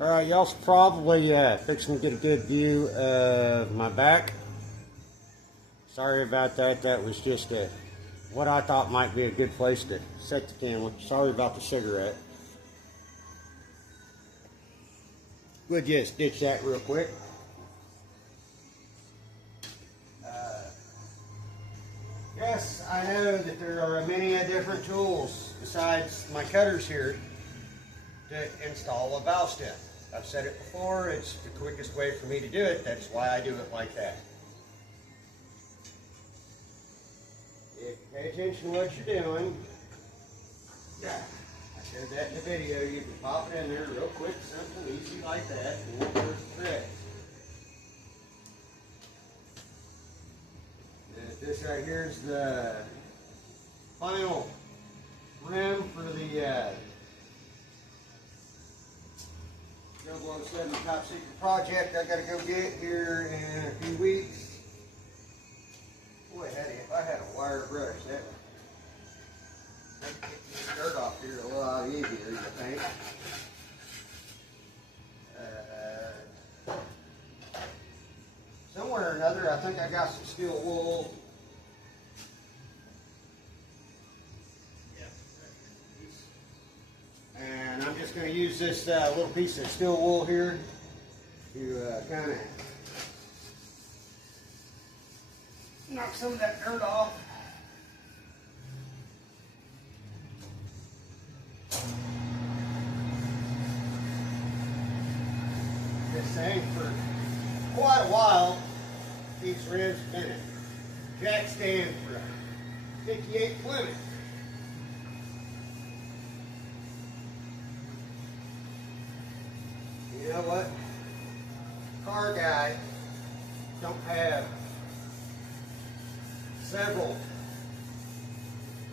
Alright, y'all's probably fixing to get a good view of my back. Sorry about that. That was just what I thought might be a good place to set the camera. Sorry about the cigarette. We'll just ditch that real quick. Yes, I know that there are many different tools besides my cutters here to install a valve stem. I've said it before, it's the quickest way for me to do it. That's why I do it like that. If you pay attention to what you're doing, I showed that in the video, you can pop it in there real quick, simple, easy like that, and we'll first thread. This right here is the final rim for the 007 Top Secret project I gotta go get here in a few weeks. Boy, if I had a wire brush, that would get this dirt off here a lot easier, I think. Somewhere or another, I think I got some steel wool. And I'm just going to use this little piece of steel wool here to kind of knock some of that dirt off. This thing for quite a while, these rims have been a jack stand for a 58 Plymouth. You know what? Car guy don't have several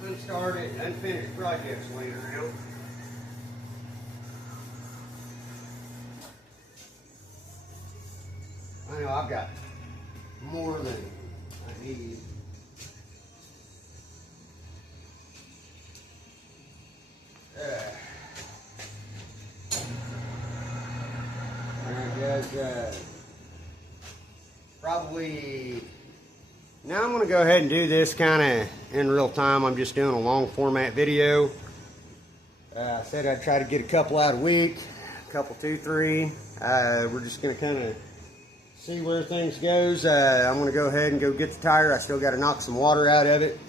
unstarted, unfinished projects laying around. I know I've got more than I need. Probably now I'm going to go ahead and do this kind of in real time. I'm just doing a long format video. I said I'd try to get a couple out a week, a couple, 2, 3. We're just going to kind of see where things goes. I'm going to go ahead and go get the tire. I still got to knock some water out of it.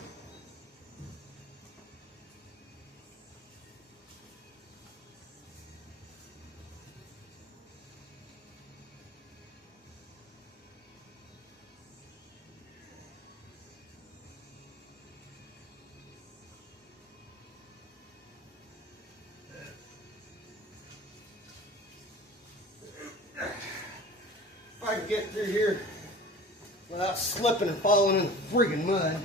If I can get through here without slipping and falling in the friggin' mud.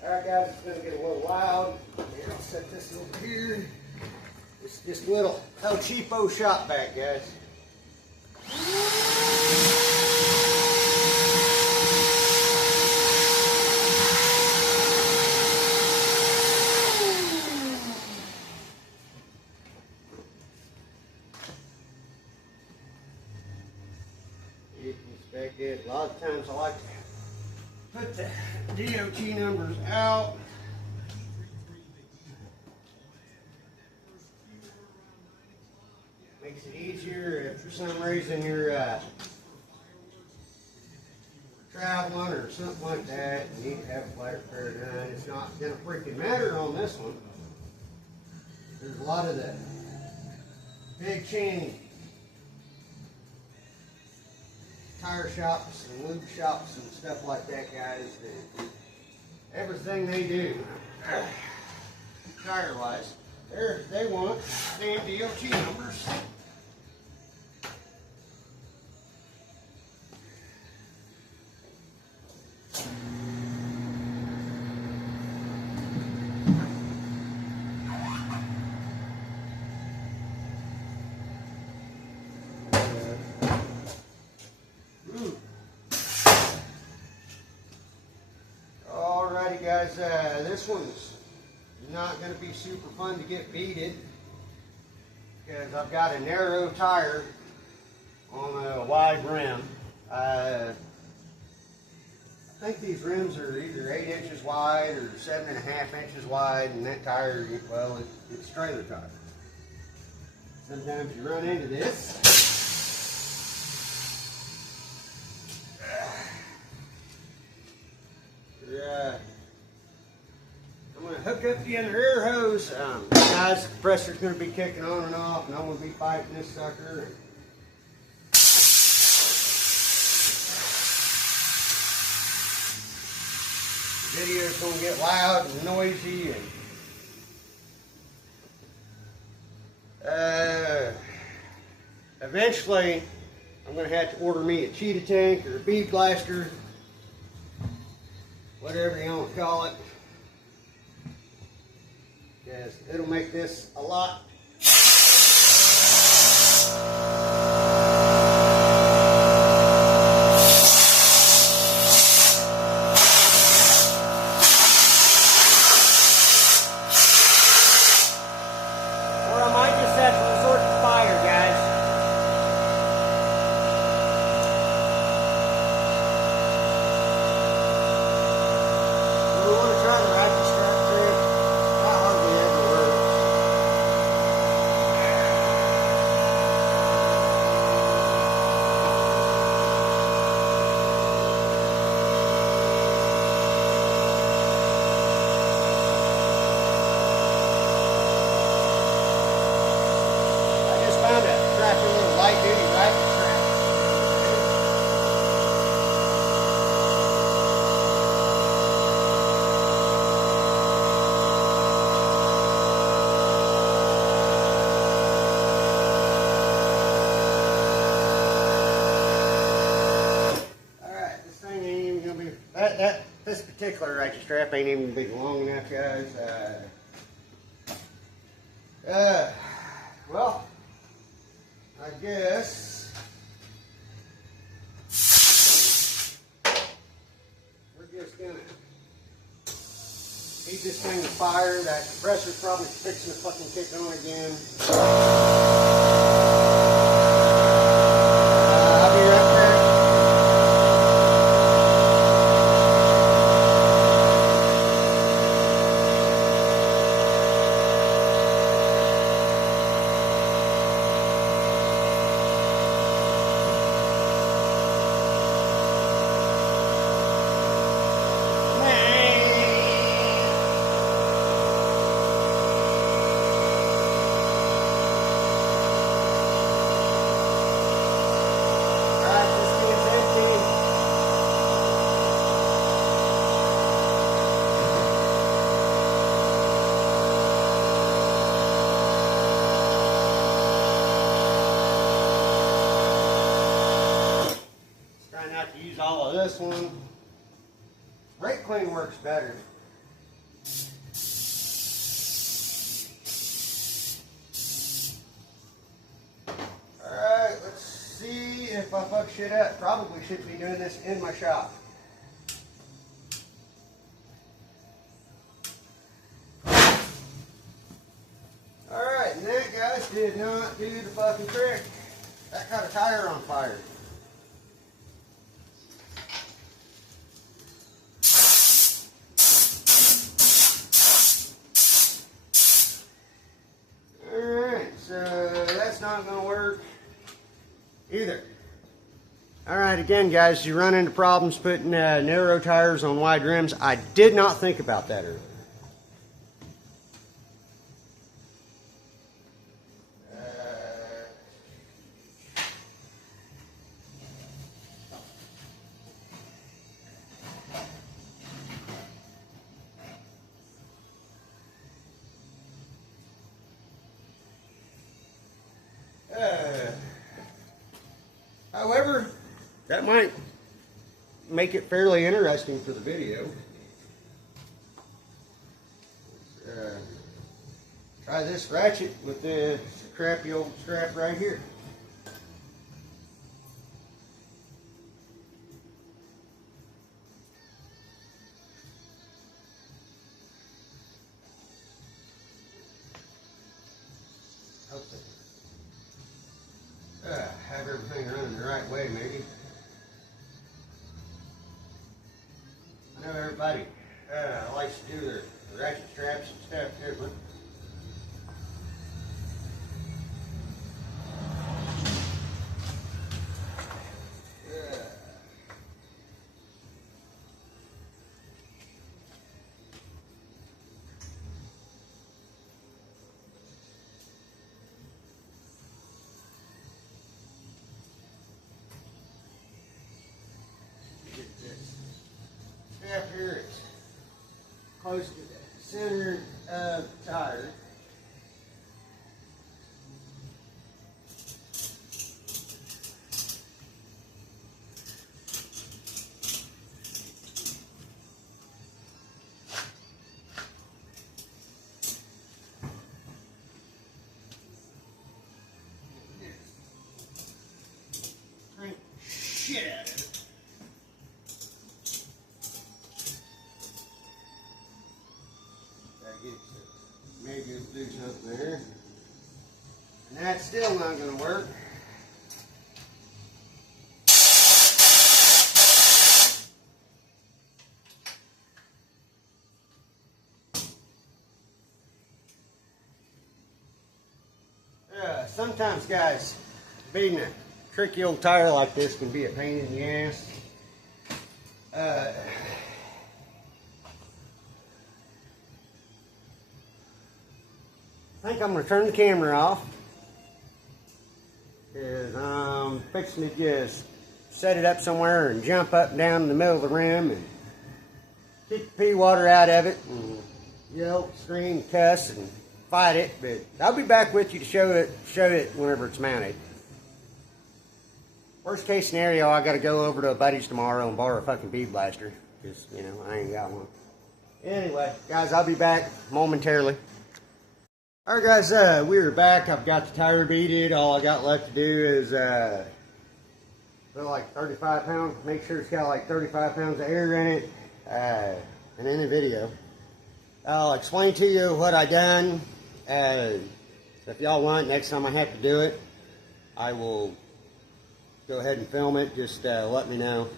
Alright guys, it's going to get a little loud. Here, I'll set this over here. It's just a little El Cheapo shop vac, guys. A lot of times I like to put the DOT numbers out. Makes it easier if for some reason you're traveling or something like that and you need to have a flat repair done. It's not going to freaking matter on this one. There's a lot of the big chain tire shops and lube shops and stuff like that, guys, everything they do tire wise, they want damn DOT numbers. Guys, this one's not going to be super fun to get beaded. because I've got a narrow tire on a wide rim. I think these rims are either 8 inches wide or 7.5 inches wide, and that tire, well, it's trailer tire. Sometimes you run into this. I'm going to hook up the other air hose. Guys, the pressure's going to be kicking on and off, and I'm going to be fighting this sucker. The video's going to get loud and noisy, and eventually I'm going to have to order me a cheetah tank or a bead blaster, whatever you want to call it, because it'll make this a lot this particular ratchet strap ain't even big long enough, guys. Well, I guess we're just gonna heat this thing to fire. That compressor's probably fixing to fucking kick on again. I'll be right back. Not to use all of this one. Brake clean works better. Alright, let's see if I fuck shit up. Probably should be doing this in my shop. Alright, and that, guys, did not do the fucking trick. That caught a tire on fire. Not going to work either. Alright, again, guys, you run into problems putting narrow tires on wide rims. I did not think about that earlier. However, that might make it fairly interesting for the video. Try this ratchet with the crappy old strap right here. Okay. have everything running the right way, maybe. I know everybody likes to do their ratchet straps and stuff different. Up here, it's close to the center of the tire. Crank shit out of it. Maybe it'll do something there. And that's still not going to work. Sometimes, guys, beating a tricky old tire like this can be a pain in the ass. I think I'm going to turn the camera off because I'm fixing to just set it up somewhere and jump up and down in the middle of the rim and keep the pea water out of it and yell, scream, cuss, and fight it. But I'll be back with you to show it whenever it's mounted. Worst case scenario, I got to go over to a buddy's tomorrow and borrow a fucking bead blaster because, you know, I ain't got one. Anyway, guys, I'll be back momentarily. Alright guys, we're back. I've got the tire beaded. All I got left to do is put like 35 pounds, make sure it's got like 35 pounds of air in it. And in the video, I'll explain to you what I done. If y'all want, next time I have to do it, I will go ahead and film it. Just let me know.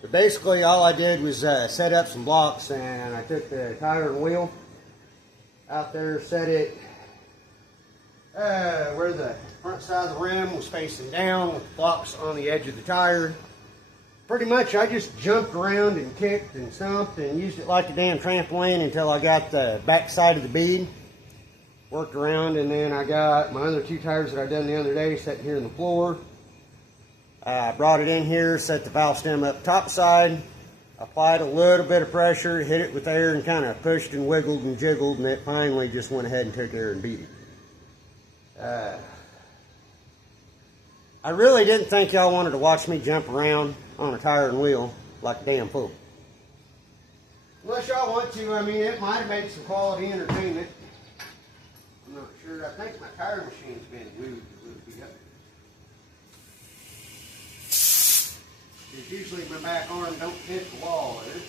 But basically all I did was set up some blocks, and I took the tire and wheel out there, set it where the front side of the rim was facing down with blocks on the edge of the tire. Pretty much I just jumped around and kicked and stomped and used it like a damn trampoline until I got the back side of the bead. Worked around, and then I got my other two tires that I done the other day sitting here on the floor. I brought it in here, set the valve stem up top side, applied a little bit of pressure, hit it with air, and kind of pushed and wiggled and jiggled, and it finally just went ahead and took air and beat it. I really didn't think y'all wanted to watch me jump around on a tire and wheel like a damn fool. Unless y'all want to, I mean, it might have made some quality entertainment. I'm not sure. I think my tire machine's been moved a little bit. Because usually my back arm don't hit the wall there.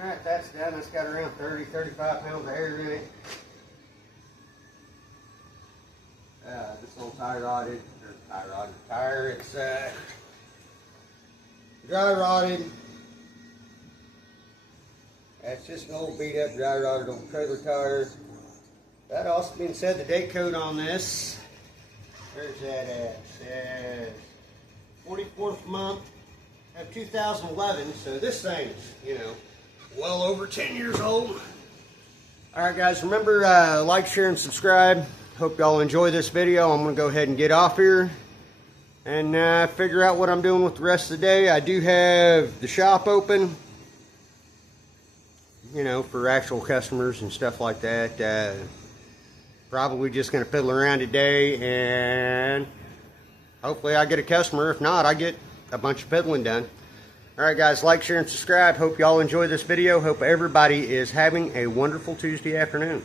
Alright, that's done. It's got around 35 pounds of air in it. This little tire, it's dry rotted. That's just an old beat up dry rotted old trailer tire. That also being said, the date code on this, where's that at? It says 44th month of 2011, so this thing's, you know, well over 10 years old. Alright guys, remember like, share, and subscribe. Hope y'all enjoy this video. I'm going to go ahead and get off here and figure out what I'm doing with the rest of the day. I do have the shop open, you know, for actual customers and stuff like that. Probably just going to fiddle around today, and hopefully I get a customer. If not, I get a bunch of fiddling done. Alright guys, like, share, and subscribe. Hope y'all enjoy this video. Hope everybody is having a wonderful Tuesday afternoon.